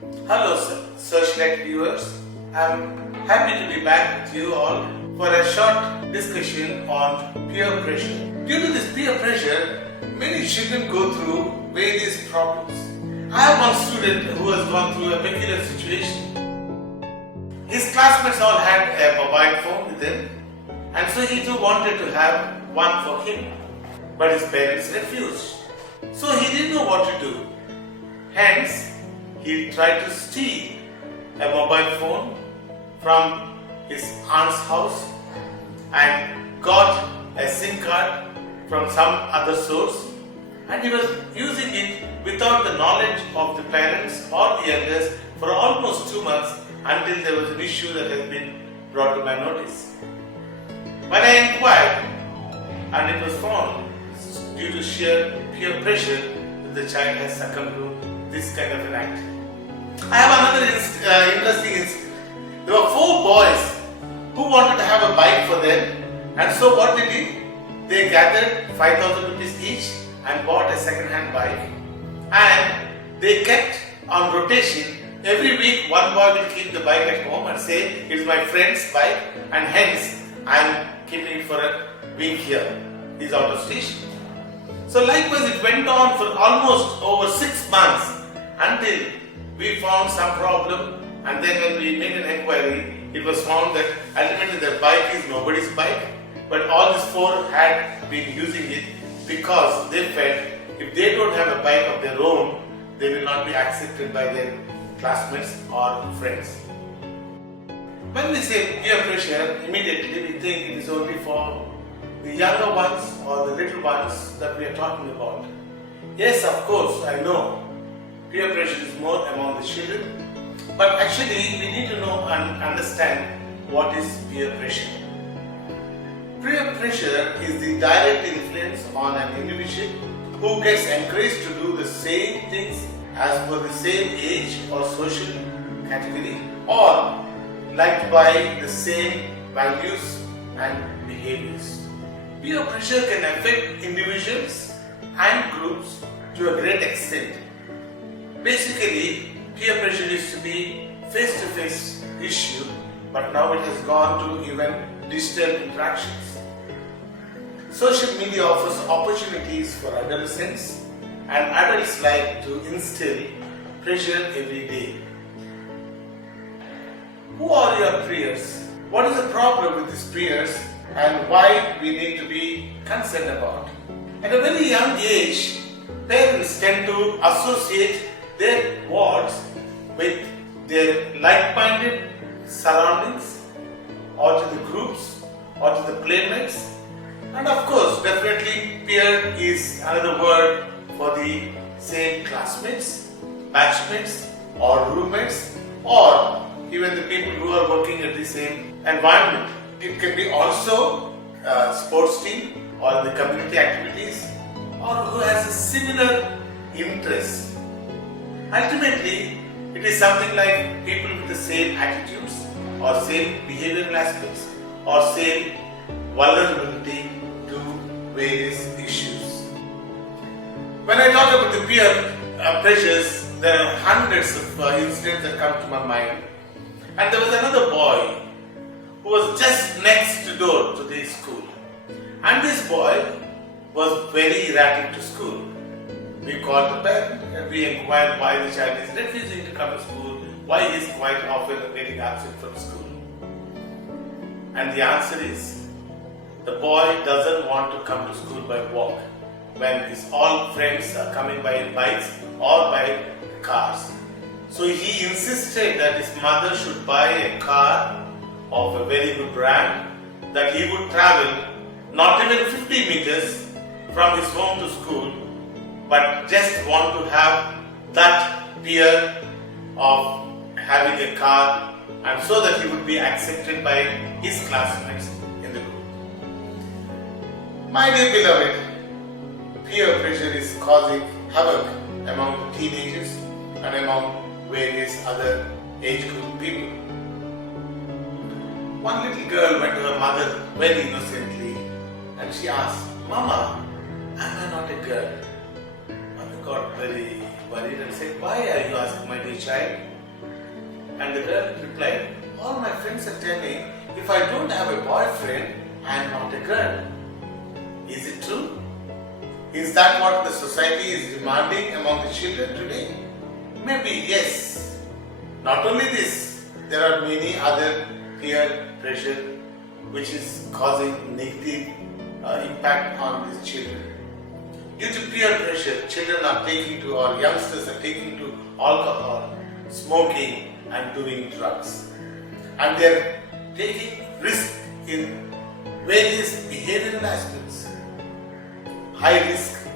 Hello, Searchlight viewers. I'm happy to be back with you all for a short discussion on peer pressure. Due to this peer pressure, many children go through various problems. I have one student who has gone through a peculiar situation. His classmates all had a mobile phone with them, and so he too wanted to have one for him. But his parents refused. So he didn't know what to do. Hence, he tried to steal a mobile phone from his aunt's house and got a SIM card from some other source, and he was using it without the knowledge of the parents or the elders for almost 2 months until there was an issue that has been brought to my notice. When I inquired, and it was found due to sheer peer pressure that the child has succumbed to this kind of an act. I have another interesting incident. There were 4 boys who wanted to have a bike for them, and so what they did, they gathered 5,000 rupees each and bought a second-hand bike, and they kept on rotation. Every week one boy will keep the bike at home and say, "It is my friend's bike, and hence I am keeping it for a week here. He is out of station." So likewise it went on for almost over 6 months until we found some problem, and then when we made an inquiry, it was found that ultimately the bike is nobody's bike, but all these 4 had been using it because they felt if they don't have a bike of their own, they will not be accepted by their classmates or friends. When we say peer pressure, immediately we think it is only for the younger ones or the little ones that we are talking about. Yes, of course, I know peer pressure is more among the children, but actually we need to know and understand what is peer pressure. Peer pressure is the direct influence on an individual who gets encouraged to do the same things as per the same age or social category, or liked by the same values and behaviors. Peer pressure can affect individuals and groups to a great extent. Basically, peer pressure used to be face-to-face issue, but now it has gone to even digital interactions. Social media offers opportunities for adolescents, and adults like to instill pressure every day. Who are your peers? What is the problem with these peers, and why we need to be concerned about? At a very young age, parents tend to associate their wards with their like-minded surroundings, or to the groups, or to the playmates. And of course, definitely peer is another word for the same classmates, batchmates, or roommates, or even the people who are working at the same environment. It can be also a sports team or the community activities, or who has a similar interest. Ultimately, it is something like people with the same attitudes or same behavioral aspects or same vulnerability to various issues. When I talk about the peer pressures, there are hundreds of incidents that come to my mind. And there was another boy who was just next door to the school. And this boy was very erratic to school. We called the parent and we inquired why the child is refusing to come to school, why he is quite often getting absent from school. And the answer is, the boy doesn't want to come to school by walk when his all friends are coming by bikes or by cars. So he insisted that his mother should buy a car of a very good brand, that he would travel not even 50 meters from his home to school, but just want to have that fear of having a car, and so that he would be accepted by his classmates in the group. My dear beloved, peer pressure is causing havoc among teenagers and among various other age group people. One little girl went to her mother very innocently and she asked, "Mama, am I not a girl?" Mother got very worried and said, "Why are you asking, my dear child?" And the girl replied, "All my friends are telling if I don't have a boyfriend, I am not a girl." Is it true? Is that what the society is demanding among the children today? Maybe yes. Not only this, there are many other peer pressure which is causing negative impact on these children. Due to peer pressure, children are taking to, or youngsters are taking to alcohol, smoking and doing drugs. And they are taking risk in various behavioral aspects. High risk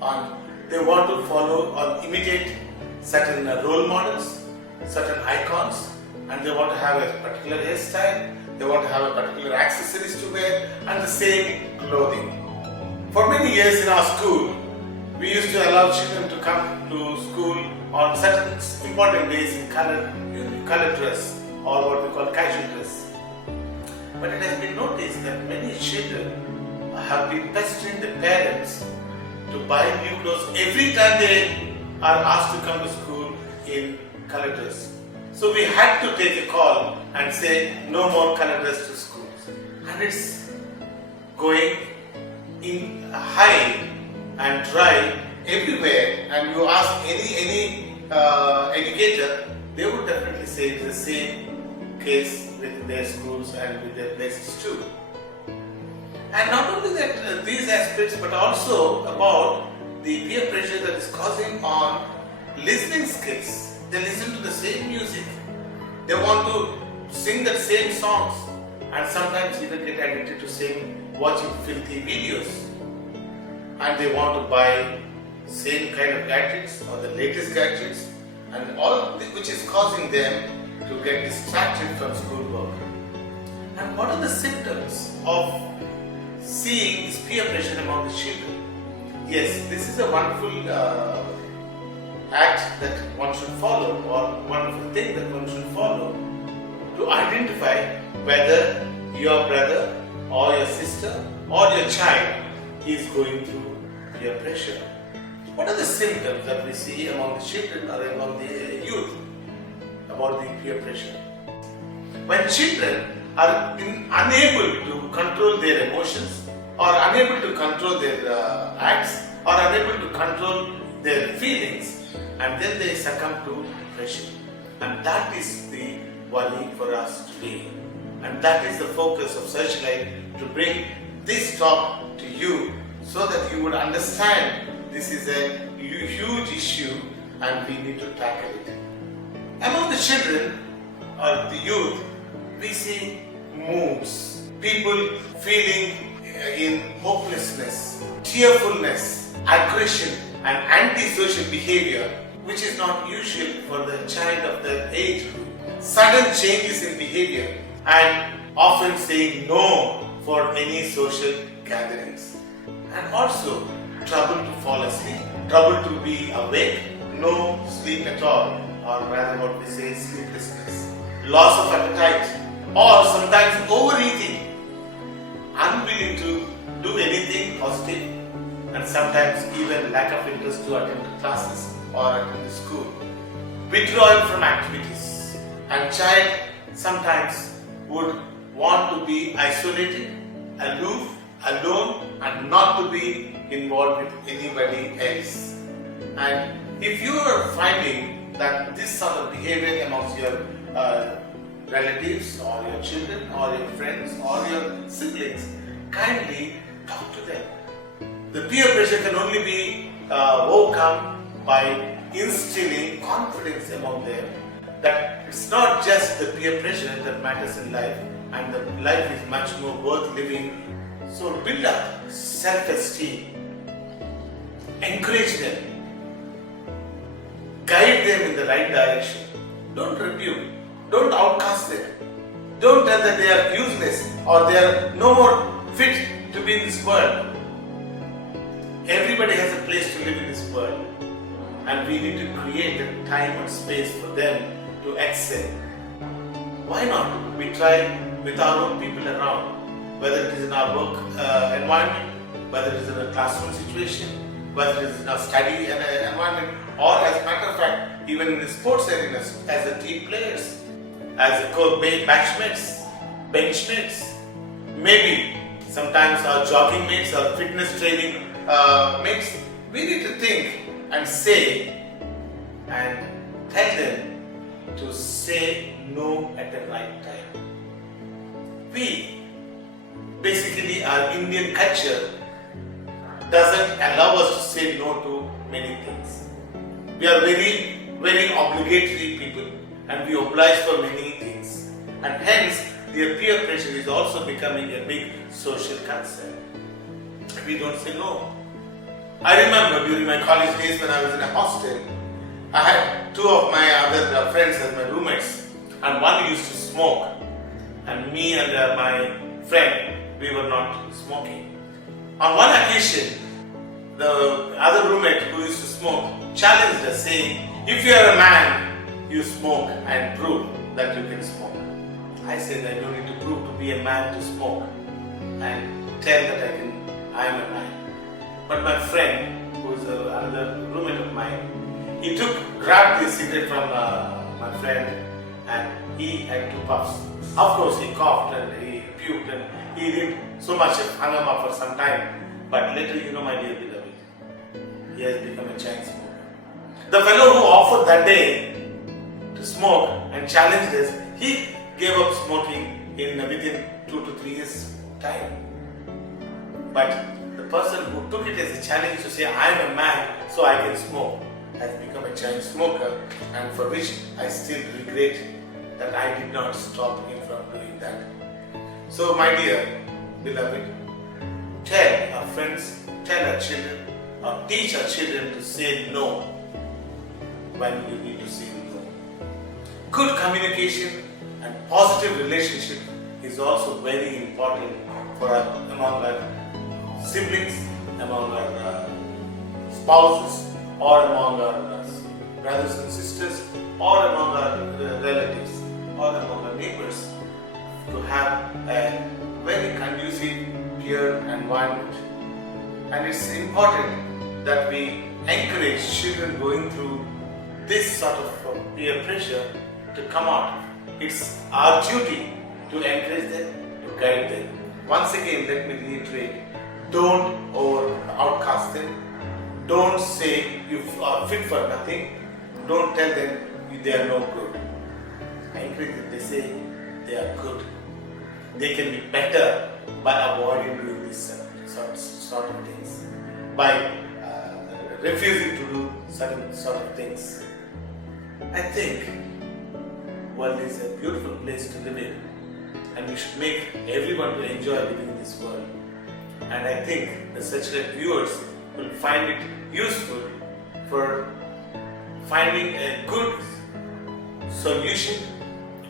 on, they want to follow or imitate certain role models, certain icons, and they want to have a particular hairstyle, they want to have a particular accessories to wear and the same clothing. For many years in our school, we used to allow children to come to school on certain important days in colored dress or what we call casual dress. But it has been noticed that many children have been pestering the parents to buy new clothes every time they are asked to come to school in colored dress. So we had to take a call and say no more colored dress to schools. And it's going in high and dry everywhere, and you ask any educator, they would definitely say it's the same case with their schools and with their places too. And not only that, these aspects, but also about the peer pressure that is causing on listening skills. They listen to the same music, they want to sing the same songs, and sometimes even get addicted to watching filthy videos. And they want to buy same kind of gadgets or the latest gadgets, and all which is causing them to get distracted from schoolwork. And what are the symptoms of seeing this peer pressure among the children? Yes, this is a wonderful act that one should follow, or wonderful thing that one should follow, to identify whether your brother or your sister or your child is going through peer pressure. What are the symptoms that we see among the children or among the youth about the peer pressure? When children are unable to control their emotions, or unable to control their acts, or unable to control their feelings, and then they succumb to pressure. And that is the worry for us today. And that is the focus of Searchlight, to bring this talk to you so that you would understand this is a huge issue and we need to tackle it. Among the children or the youth, we see moods, people feeling in hopelessness, tearfulness, aggression and antisocial behavior, which is not usual for the child of that age group. Sudden changes in behavior and often saying no for any social gatherings. And also trouble to fall asleep, trouble to be awake, no sleep at all, or rather what we say sleeplessness, loss of appetite, or sometimes overeating, unwilling to do anything positive, and sometimes even lack of interest to attend classes or attend the school, withdrawal from activities, and child sometimes would want to be isolated, aloof, alone, and not to be involved with anybody else. And if you are finding that this sort of behavior amongst your relatives or your children or your friends or your siblings, kindly talk to them. The peer pressure can only be overcome by instilling confidence among them that it's not just the peer pressure that matters in life, and the life is much more worth living. So build up self-esteem, encourage them, guide them in the right direction. Don't rebuke, don't outcast them, don't tell that they are useless or they are no more fit to be in this world. Everybody has a place to live in this world, and we need to create a time and space for them to excel. Why not we try with our own people around, whether it is in our work environment, whether it is in a classroom situation, whether it is in our study environment, or as a matter of fact, even in the sports arenas, as a team players, as a batchmates, benchmates, maybe sometimes our jogging mates, our fitness training mates, we need to think and say and tell them to say no at the right time. We, basically our Indian culture doesn't allow us to say no to many things. We are very, very obligatory people and we oblige for many things. And hence, the peer pressure is also becoming a big social concern. We don't say no. I remember during my college days when I was in a hostel, I had two of my other friends as my roommates, and one used to smoke, and me and my friend, we were not smoking. On one occasion, the other roommate who used to smoke challenged us, saying, "If you are a man, you smoke and prove that you can smoke." I said, I don't need to prove to be a man to smoke and tell that I am a man. But my friend, who is another roommate of mine, he grabbed the cigarette from my friend and he had two puffs. Of course, he coughed and he puked and he did so much, hung him up for some time. But later, my dear beloved, he has become a chain smoker. The fellow who offered that day to smoke and challenged us, he gave up smoking within 2 to 3 years time. But the person who took it as a challenge to say, I am a man, so I can smoke, has become a chain smoker, and for which I still regret that I did not stop him from doing that. So my dear beloved, tell our friends, tell our children, or teach our children to say no when you need to say no. Good communication and positive relationship is also very important among our siblings, among our spouses, or among our brothers and sisters, or among our relatives, or among our neighbors, to have a very conducive, peer environment. And it's important that we encourage children going through this sort of peer pressure to come out. It's our duty to encourage them, to guide them. Once again, let me reiterate, don't outcast them. Don't say you are fit for nothing. Don't tell them they are no good. I encourage them, they say they are good. They can be better by avoiding doing this sort of things, by refusing to do certain sort of things. I think world is a beautiful place to live in, and we should make everyone to enjoy living in this world. And I think the Searchlight viewers will find it useful for finding a good solution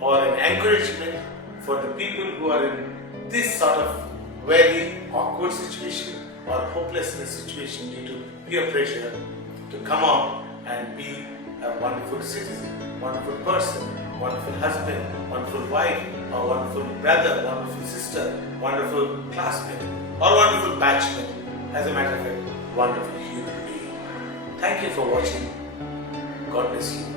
or an encouragement for the people who are in this sort of very awkward situation or hopelessness situation due to peer pressure, to come out and be a wonderful citizen, wonderful person, wonderful husband, wonderful wife, or wonderful brother, wonderful sister, wonderful classmate, or wonderful batchmate. As a matter of fact, wonderful human being. Thank you for watching. God bless you.